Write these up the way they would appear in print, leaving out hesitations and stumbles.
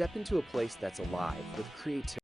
Step into a place that's alive with creativity.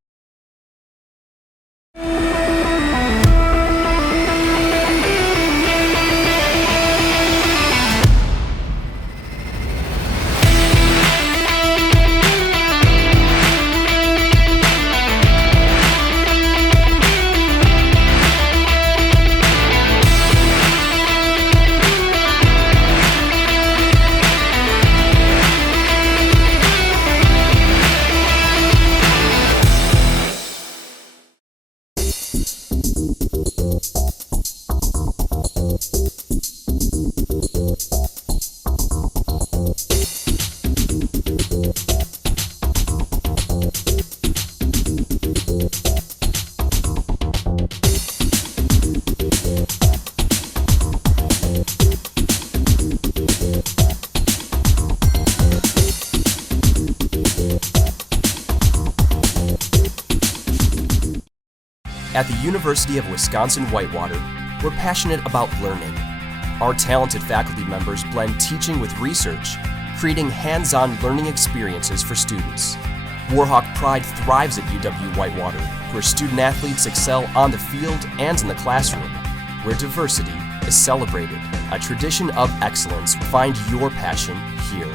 At the University of Wisconsin-Whitewater, we're passionate about learning. Our talented faculty members blend teaching with research, creating hands-on learning experiences for students. Warhawk Pride thrives at UW-Whitewater, where student-athletes excel on the field and in the classroom, where diversity is celebrated. A tradition of excellence. Find your passion here.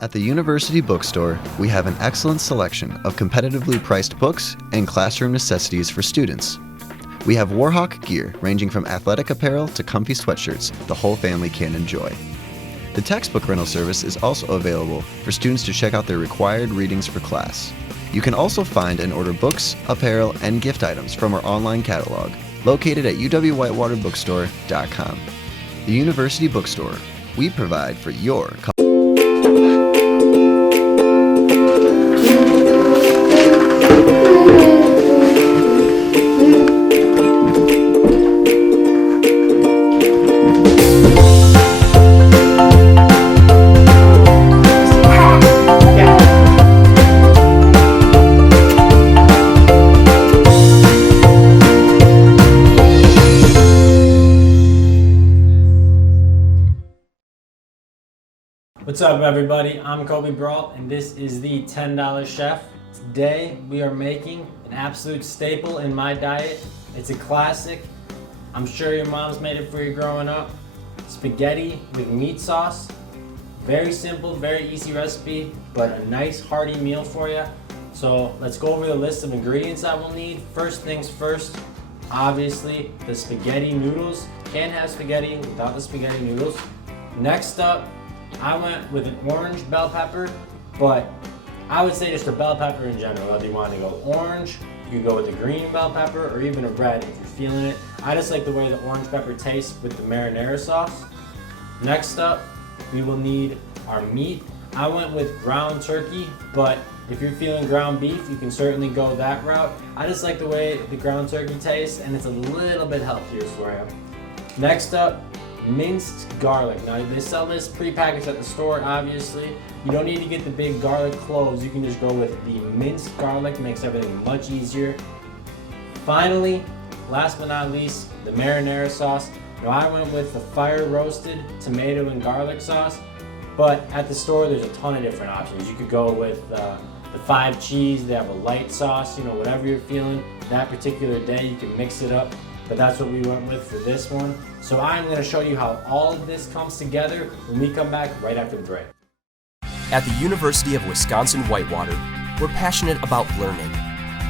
At the University Bookstore, we have an excellent selection of competitively priced books and classroom necessities for students. We have Warhawk gear ranging from athletic apparel to comfy sweatshirts the whole family can enjoy. The textbook rental service is also available for students to check out their required readings for class. You can also find and order books, apparel, and gift items from our online catalog, located at uwwhitewaterbookstore.com. The University Bookstore. We provide for your What's up, everybody? I'm Coby Brault, and this is the $10 Chef. Today we are making an absolute staple in my diet. It's a classic. I'm sure your mom's made it for you growing up. Spaghetti with meat sauce. Very simple, very easy recipe, but a nice hearty meal for you. So let's go over the list of ingredients that we'll need. First things first, obviously the spaghetti noodles. Can't have spaghetti without the spaghetti noodles. Next up, I went with an orange bell pepper, but I would say just a bell pepper in general. Whether you want to go orange, you can go with a green bell pepper, or even a red if you're feeling it. I just like the way the orange pepper tastes with the marinara sauce. Next up, we will need our meat. I went with ground turkey, but if you're feeling ground beef, you can certainly go that route. I just like the way the ground turkey tastes, and it's a little bit healthier for you. Next up, minced garlic. Now they sell this pre-packaged at the store, obviously. You don't need to get the big garlic cloves. You can just go with the minced garlic. Makes everything much easier. Finally, last but not least, the marinara sauce. Now I went with the fire roasted tomato and garlic sauce, but at the store there's a ton of different options. You could go with the 5 cheese. They have a light sauce, you know, whatever you're feeling that particular day, you can mix it up. But that's what we went with for this one. So I'm going to show you how all of this comes together when we come back right after the break. At the University of Wisconsin-Whitewater, we're passionate about learning.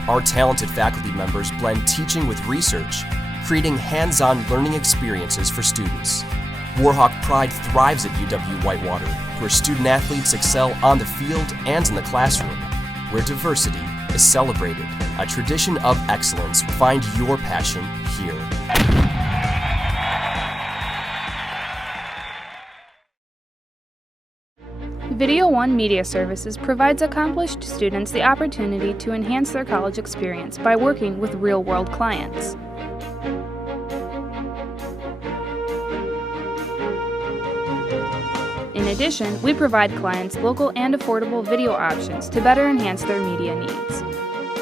Our talented faculty members blend teaching with research, creating hands-on learning experiences for students. Warhawk Pride thrives at UW-Whitewater, where student-athletes excel on the field and in the classroom, where diversity is celebrated. A tradition of excellence. Find your passion here. Video One Media Services provides accomplished students the opportunity to enhance their college experience by working with real-world clients. In addition, we provide clients local and affordable video options to better enhance their media needs.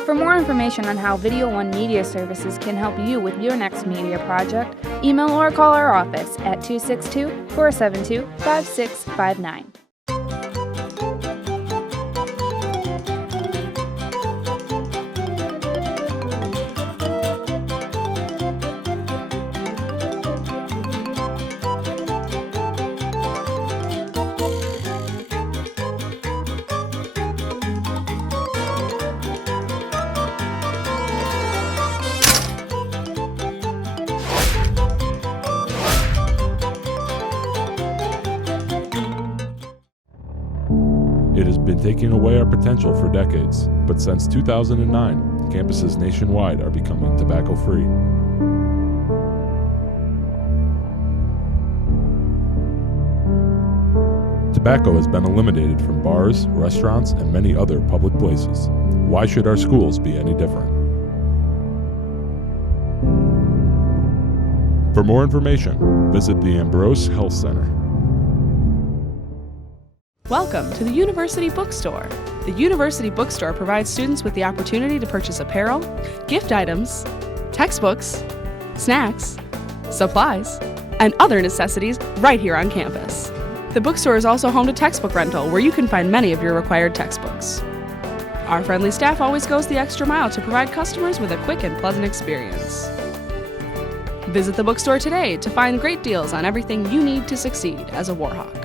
For more information on how Video One Media Services can help you with your next media project, email or call our office at 262-472-5659. It has been taking away our potential for decades, but since 2009, campuses nationwide are becoming tobacco-free. Tobacco has been eliminated from bars, restaurants, and many other public places. Why should our schools be any different? For more information, visit the Ambrose Health Center. Welcome to the University Bookstore. The University Bookstore provides students with the opportunity to purchase apparel, gift items, textbooks, snacks, supplies, and other necessities right here on campus. The bookstore is also home to textbook rental, where you can find many of your required textbooks. Our friendly staff always goes the extra mile to provide customers with a quick and pleasant experience. Visit the bookstore today to find great deals on everything you need to succeed as a Warhawk.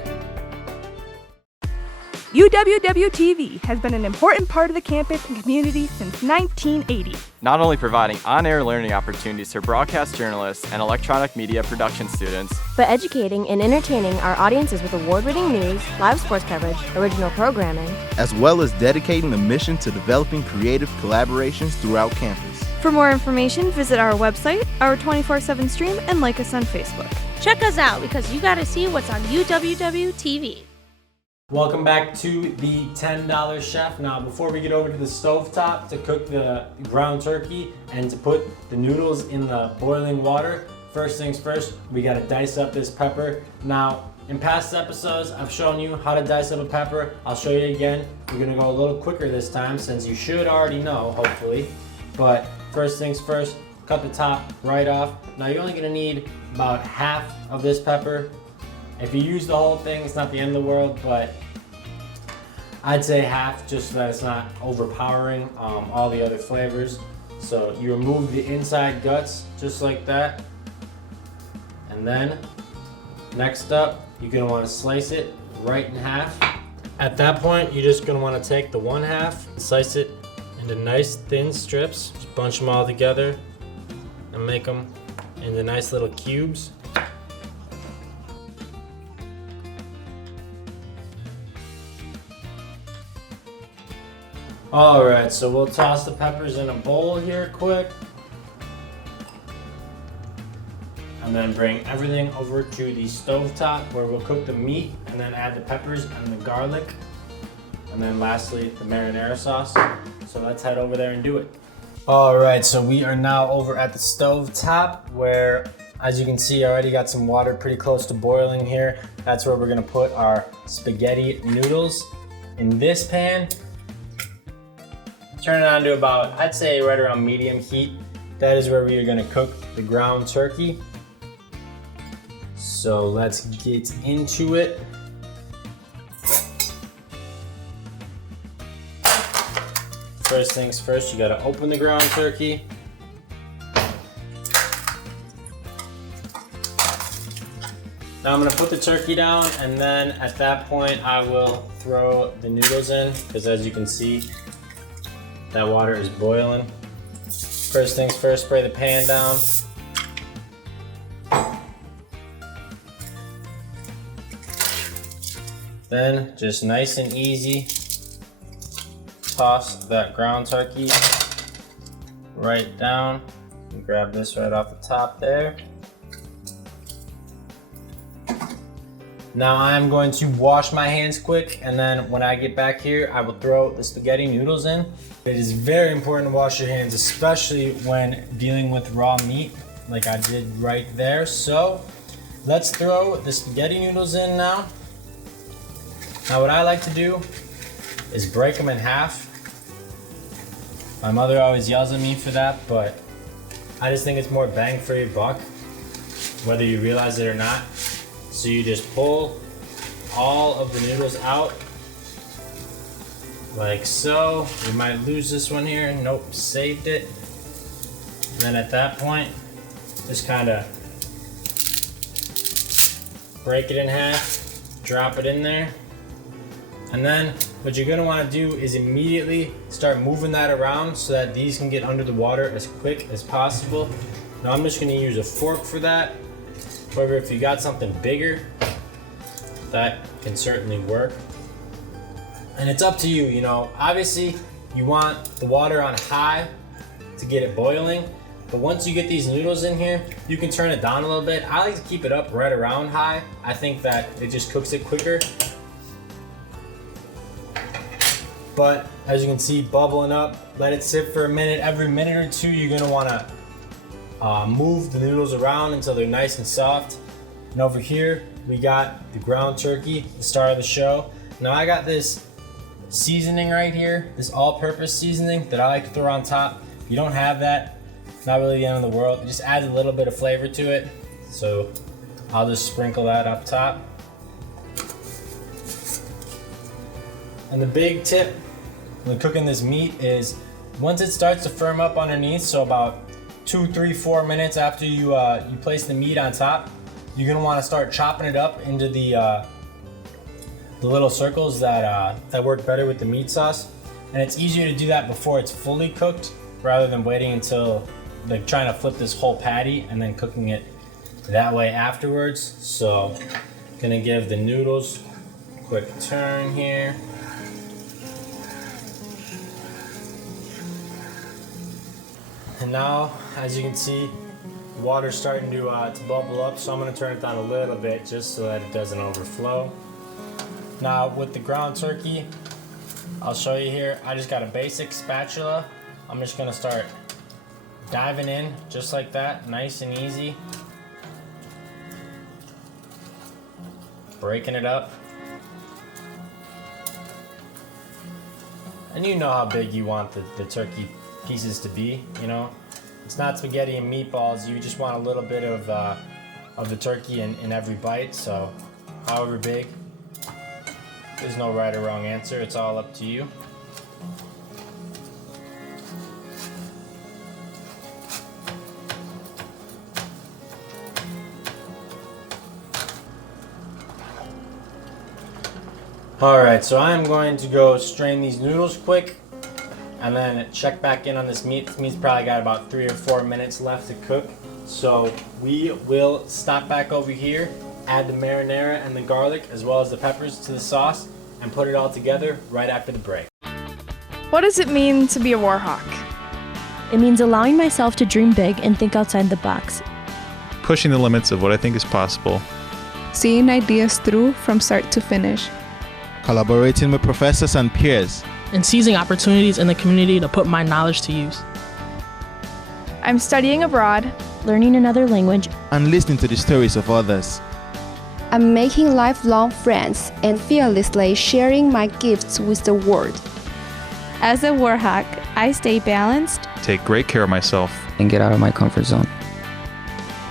UWW-TV has been an important part of the campus and community since 1980. Not only providing on-air learning opportunities for broadcast journalists and electronic media production students, but educating and entertaining our audiences with award-winning news, live sports coverage, original programming, as well as dedicating the mission to developing creative collaborations throughout campus. For more information, visit our website, our 24/7 stream, and like us on Facebook. Check us out because you gotta see what's on UWW-TV. Welcome back to the $10 Chef. Now, before we get over to the stovetop to cook the ground turkey and to put the noodles in the boiling water, first things first, we gotta dice up this pepper. Now, in past episodes, I've shown you how to dice up a pepper. I'll show you again. We're gonna go a little quicker this time since you should already know, hopefully. But first things first, cut the top right off. Now, you're only gonna need about half of this pepper. If you use the whole thing, it's not the end of the world, but I'd say half just so that it's not overpowering all the other flavors. So you remove the inside guts just like that. And then next up, you're gonna wanna slice it right in half. At that point, you're just gonna wanna take the one half and slice it into nice thin strips. Just bunch them all together and make them into nice little cubes. Alright, so we'll toss the peppers in a bowl here quick. And then bring everything over to the stovetop where we'll cook the meat and then add the peppers and the garlic. And then lastly, the marinara sauce. So let's head over there and do it. Alright, so we are now over at the stovetop where, as you can see, I already got some water pretty close to boiling here. That's where we're gonna put our spaghetti noodles in this pan. Turn it on to about, I'd say right around medium heat. That is where we are gonna cook the ground turkey. So let's get into it. First things first, you gotta open the ground turkey. Now I'm gonna put the turkey down, and then at that point I will throw the noodles in, because as you can see, that water is boiling. First things first, spray the pan down. Then, just nice and easy, toss that ground turkey right down. And grab this right off the top there. Now I'm going to wash my hands quick, and then when I get back here, I will throw the spaghetti noodles in. It is very important to wash your hands, especially when dealing with raw meat, like I did right there. So let's throw the spaghetti noodles in now. Now what I like to do is break them in half. My mother always yells at me for that, but I just think it's more bang for your buck, whether you realize it or not. So you just pull all of the noodles out, like so. You might lose this one here. Nope, saved it. And then at that point, just kind of break it in half, drop it in there. And then what you're gonna wanna do is immediately start moving that around so that these can get under the water as quick as possible. Now I'm just gonna use a fork for that. However, if you got something bigger, that can certainly work. And it's up to you, you know. Obviously, you want the water on high to get it boiling. But once you get these noodles in here, you can turn it down a little bit. I like to keep it up right around high. I think that it just cooks it quicker. But as you can see, bubbling up, let it sit for a minute. Every minute or two, you're gonna wanna move the noodles around until they're nice and soft. And over here, we got the ground turkey, the star of the show. Now I got this seasoning right here, this all-purpose seasoning that I like to throw on top. If you don't have that, not really the end of the world. It just adds a little bit of flavor to it. So I'll just sprinkle that up top. And the big tip when cooking this meat is once it starts to firm up underneath, so about 2, 3, 4 minutes after you place the meat on top, you're gonna want to start chopping it up into the little circles that work better with the meat sauce. And it's easier to do that before it's fully cooked rather than waiting until like trying to flip this whole patty and then cooking it that way afterwards. So gonna give the noodles a quick turn here. And now, as you can see, the water's starting to bubble up, so I'm gonna turn it down a little bit just so that it doesn't overflow. Now, with the ground turkey, I'll show you here. I just got a basic spatula. I'm just gonna start diving in just like that, nice and easy. Breaking it up. And you know how big you want the turkey pieces to be, you know. It's not spaghetti and meatballs. You just want a little bit of the turkey in every bite. So, however big, there's no right or wrong answer. It's all up to you. All right, so I'm going to go strain these noodles quick and then check back in on this meat. This meat's probably got about 3 or 4 minutes left to cook. So we will stop back over here, add the marinara and the garlic as well as the peppers to the sauce and put it all together right after the break. What does it mean to be a war hawk? It means allowing myself to dream big and think outside the box. Pushing the limits of what I think is possible. Seeing ideas through from start to finish. Collaborating with professors and peers. And seizing opportunities in the community to put my knowledge to use. I'm studying abroad, learning another language, and listening to the stories of others. I'm making lifelong friends and fearlessly sharing my gifts with the world. As a war hawk, I stay balanced, take great care of myself, and get out of my comfort zone.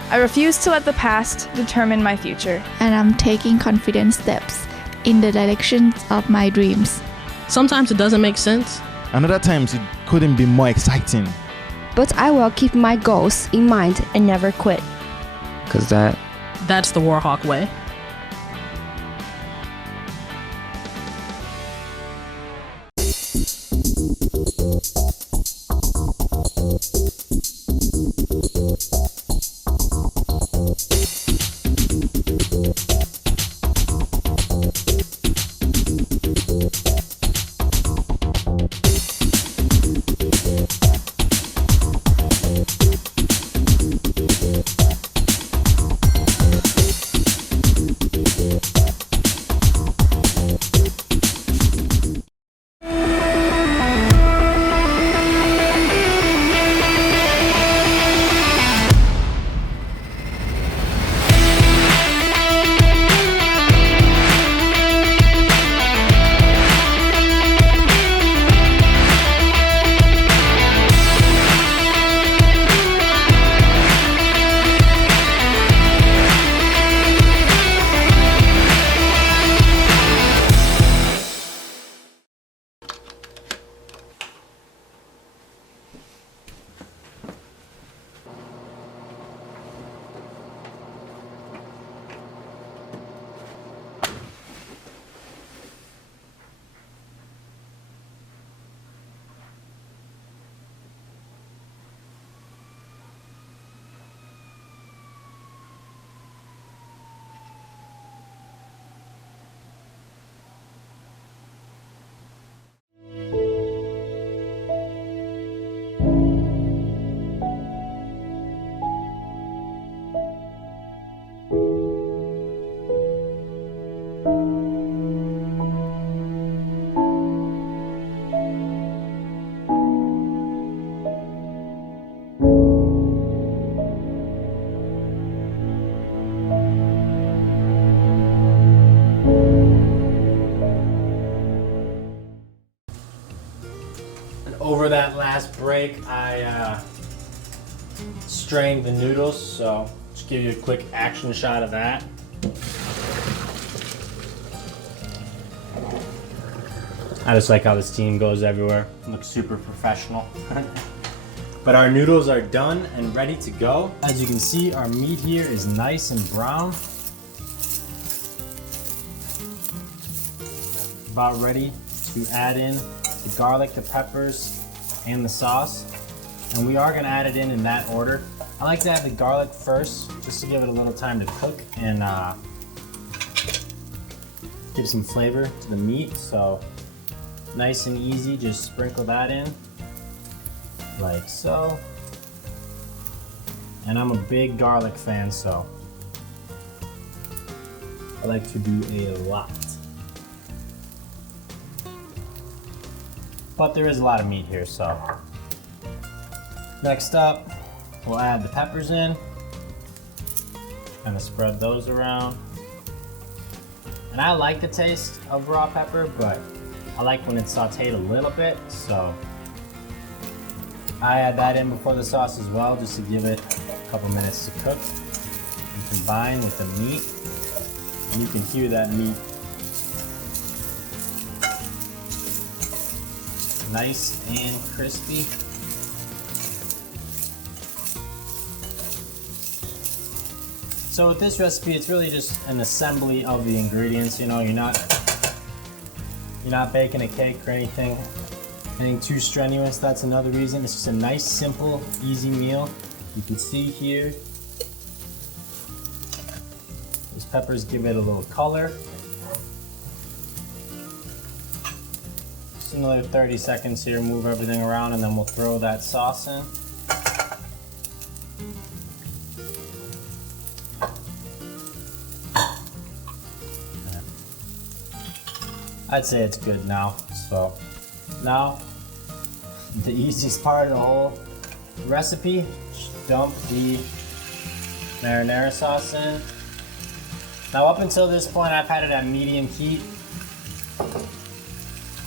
I refuse to let the past determine my future. And I'm taking confident steps in the direction of my dreams. Sometimes it doesn't make sense. And other times it couldn't be more exciting. But I will keep my goals in mind and never quit. 'Cause that's the war hawk way. break, I strained the noodles, so just give you a quick action shot of that. I just like how this team goes everywhere. Looks super professional. But our noodles are done and ready to go. As you can see, our meat here is nice and brown. About ready to add in the garlic, the peppers, and the sauce. And we are gonna add it in that order. I like to add the garlic first, just to give it a little time to cook and give some flavor to the meat. So nice and easy, just sprinkle that in, like so. And I'm a big garlic fan, so I like to do a lot. But there is a lot of meat here, so. Next up, we'll add the peppers in. Kind of spread those around. And I like the taste of raw pepper, but I like when it's sauteed a little bit, so I add that in before the sauce as well, just to give it a couple minutes to cook and combine with the meat. And you can hear that meat nice and crispy. So with this recipe, it's really just an assembly of the ingredients. You know, you're not baking a cake or anything too strenuous. That's another reason. It's just a nice, simple, easy meal. You can see here, these peppers give it a little color. Just another 30 seconds here, move everything around, and then we'll throw that sauce in. I'd say it's good now. So now, the easiest part of the whole recipe, just dump the marinara sauce in. Now up until this point, I've had it at medium heat.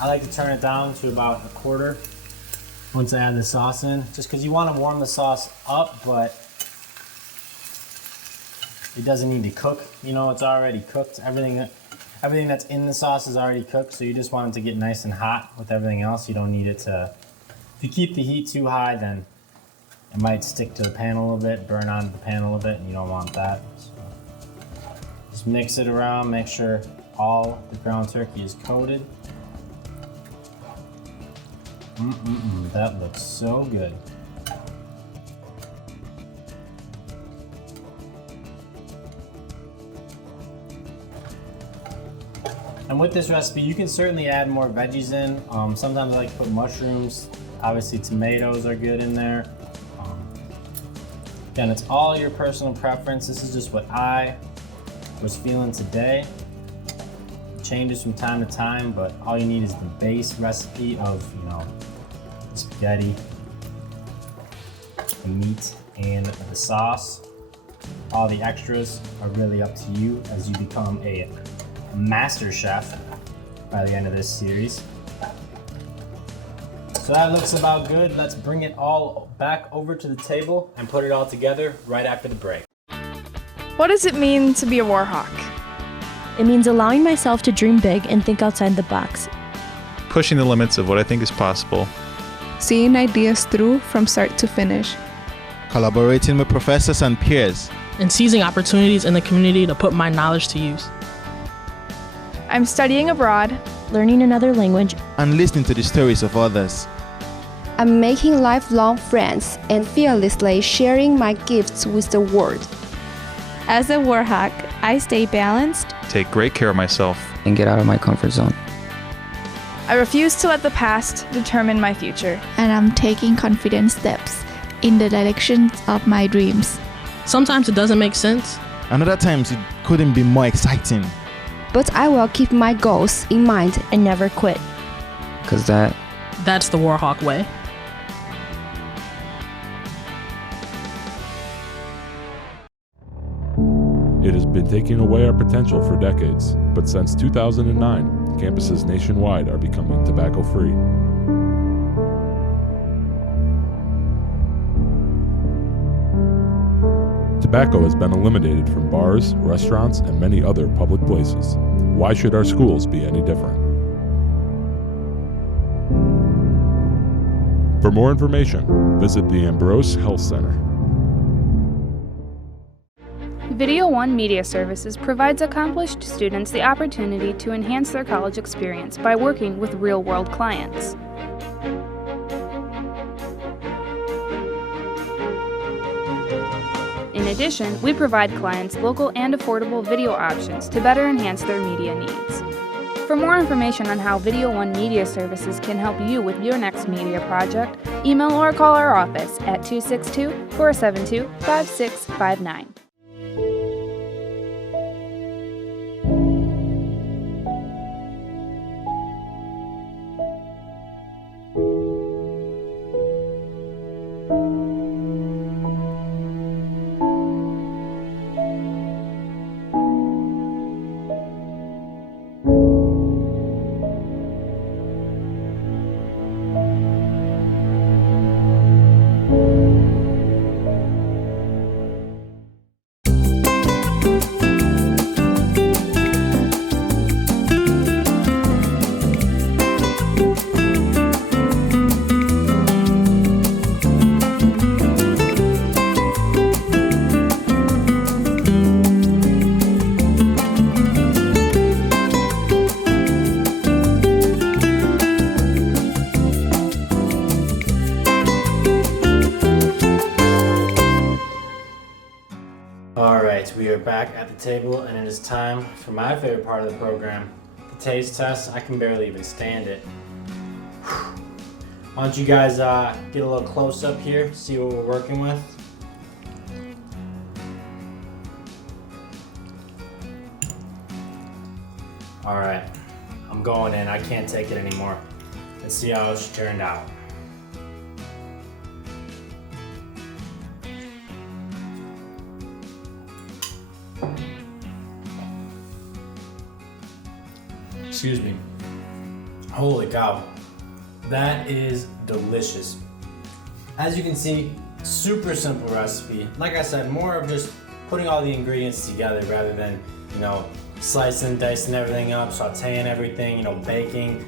I like to turn it down to about a quarter once I add the sauce in, just because you want to warm the sauce up, but it doesn't need to cook. You know, it's already cooked. Everything that's in the sauce is already cooked, so you just want it to get nice and hot with everything else. You don't need it to, if you keep the heat too high, then it might stick to the pan a little bit, burn onto the pan a little bit, and you don't want that. So just mix it around, make sure all the ground turkey is coated. That looks so good. And with this recipe, you can certainly add more veggies in. Sometimes I like to put mushrooms. Obviously, tomatoes are good in there. Again, it's all your personal preference. This is just what I was feeling today. It changes from time to time, but all you need is the base recipe of, spaghetti, the meat, and the sauce. All the extras are really up to you as you become a master chef by the end of this series. So that looks about good. Let's bring it all back over to the table and put it all together right after the break. What does it mean to be a war hawk? It means allowing myself to dream big and think outside the box. Pushing the limits of what I think is possible. Seeing ideas through from start to finish. Collaborating with professors and peers. And seizing opportunities in the community to put my knowledge to use. I'm studying abroad, learning another language, and listening to the stories of others. I'm making lifelong friends and fearlessly sharing my gifts with the world. As a war hawk, I stay balanced, take great care of myself, and get out of my comfort zone. I refuse to let the past determine my future. And I'm taking confident steps in the directions of my dreams. Sometimes it doesn't make sense. And other times it couldn't be more exciting. But I will keep my goals in mind and never quit. Because that's the Warhawk way. It has been taking away our potential for decades, but since 2009, campuses nationwide are becoming tobacco-free. Tobacco has been eliminated from bars, restaurants, and many other public places. Why should our schools be any different? For more information, visit the Ambrose Health Center. Video One Media Services provides accomplished students the opportunity to enhance their college experience by working with real-world clients. In addition, we provide clients local and affordable video options to better enhance their media needs. For more information on how Video One Media Services can help you with your next media project, email or call our office at 262-472-5659. Alright, we are back at the table and it is time for my favorite part of the program, the taste test. I can barely even stand it. Why don't you guys get a little close up here, see what we're working with. Alright, I'm going in, I can't take it anymore. Let's see how it's turned out. Excuse me. Holy cow. That is delicious. As you can see, super simple recipe. Like I said, more of just putting all the ingredients together rather than, slicing, dicing everything up, sauteing everything, baking.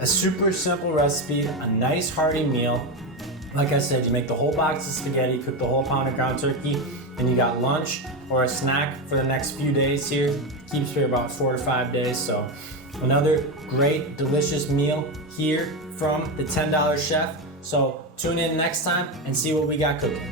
A super simple recipe, a nice hearty meal. Like I said, you make the whole box of spaghetti, cook the whole pound of ground turkey, and you got lunch or a snack for the next few days here. Keeps for about 4 to 5 days, so another great, delicious meal here from the $10 Chef. So tune in next time and see what we got cooking.